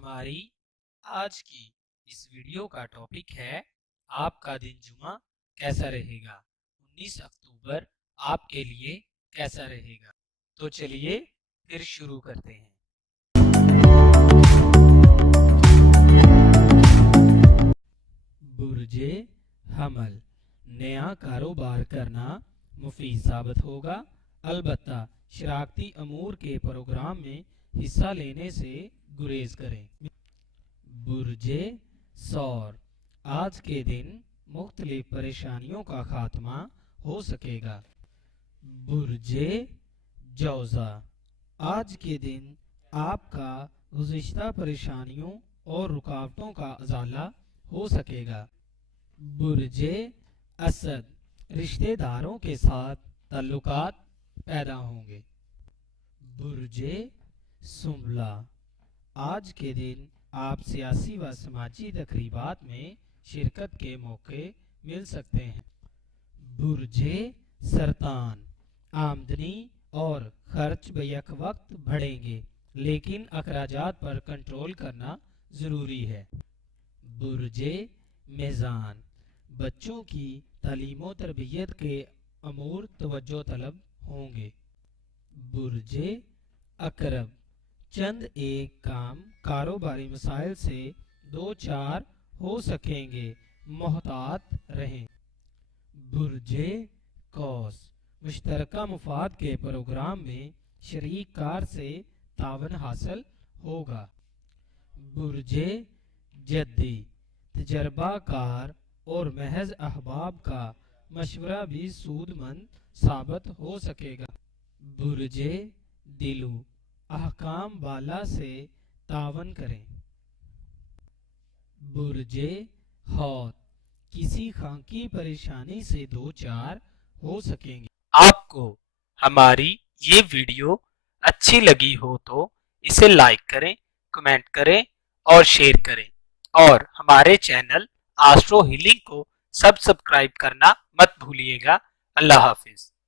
ہماری آج کی اس ویڈیو کا ٹاپک ہے آپ کا دن جمعہ کیسا رہے گا، 19 اکتوبر آپ کے لیے کیسا رہے گا۔ تو چلیے پھر شروع کرتے ہیں۔ برج حمل، نیا کاروبار کرنا مفید ثابت ہوگا، البتہ شراکتی امور کے پروگرام میں حصہ لینے سے گریز کریں۔ برج ثور، آج کے دن مختلف پریشانیوں کا خاتمہ ہو سکے گا۔ برج جوزا، آج کے دن آپ کا گزشتہ پریشانیوں اور رکاوٹوں کا ازالہ ہو سکے گا۔ برج اسد، رشتہ داروں کے ساتھ تعلقات پیدا ہوں گے۔ برج سنبلہ، آج کے دن آپ سیاسی و سماجی تقریبات میں شرکت کے موقع مل سکتے ہیں۔ برج سرطان، آمدنی اور خرچ بیک وقت بڑھیں گے، لیکن اخراجات پر کنٹرول کرنا ضروری ہے۔ برج میزان، بچوں کی تعلیم و تربیت کے امور توجہ طلب ہوں گے۔ برج عقرب، چند ایک کام کاروباری مسائل سے دو چار ہو سکیں گے، محتاط رہیں۔ برج قوس، مشترکہ مفاد کے پروگرام میں شریک کار سے تعاون حاصل ہوگا۔ برج جدی، تجربہ کار اور محض احباب کا مشورہ بھی سود مند ثابت ہو سکے گا۔ برج دلو، احکام بالا سے تعاون کریں۔ برج حوت، کسی خانقی پریشانی سے دو چار ہو سکیں گے۔ آپ کو ہماری یہ ویڈیو اچھی لگی ہو تو اسے لائک کریں، کمنٹ کریں اور شیئر کریں، اور ہمارے چینل آسٹرو ہیلنگ کو سبسکرائب کرنا مت بھولیے گا۔ اللہ حافظ۔